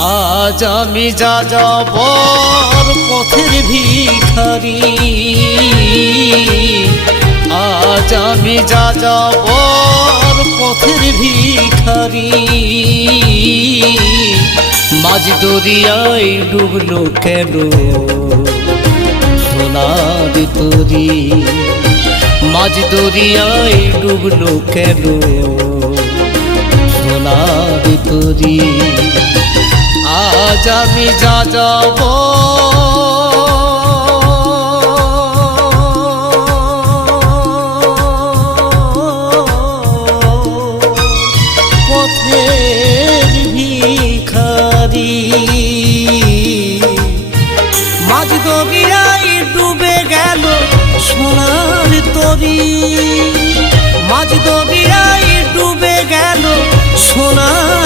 আজ আমি যাযাবর পথের ভিখারি, আজ আমি যাযাবর পথের ভিখারি। মাঝ দরিয়ায় ডুবলো কেন সোনার তরী, মাঝ দরিয়ায় ডুবলো কেন সোনার তরী। আজ আমি যাযাবর পথের ভিখারি। মাঝ দরিয়ায় ডুবে গেল সোনার তরী, মাঝ দরিয়ায় ডুবে গেল সোনার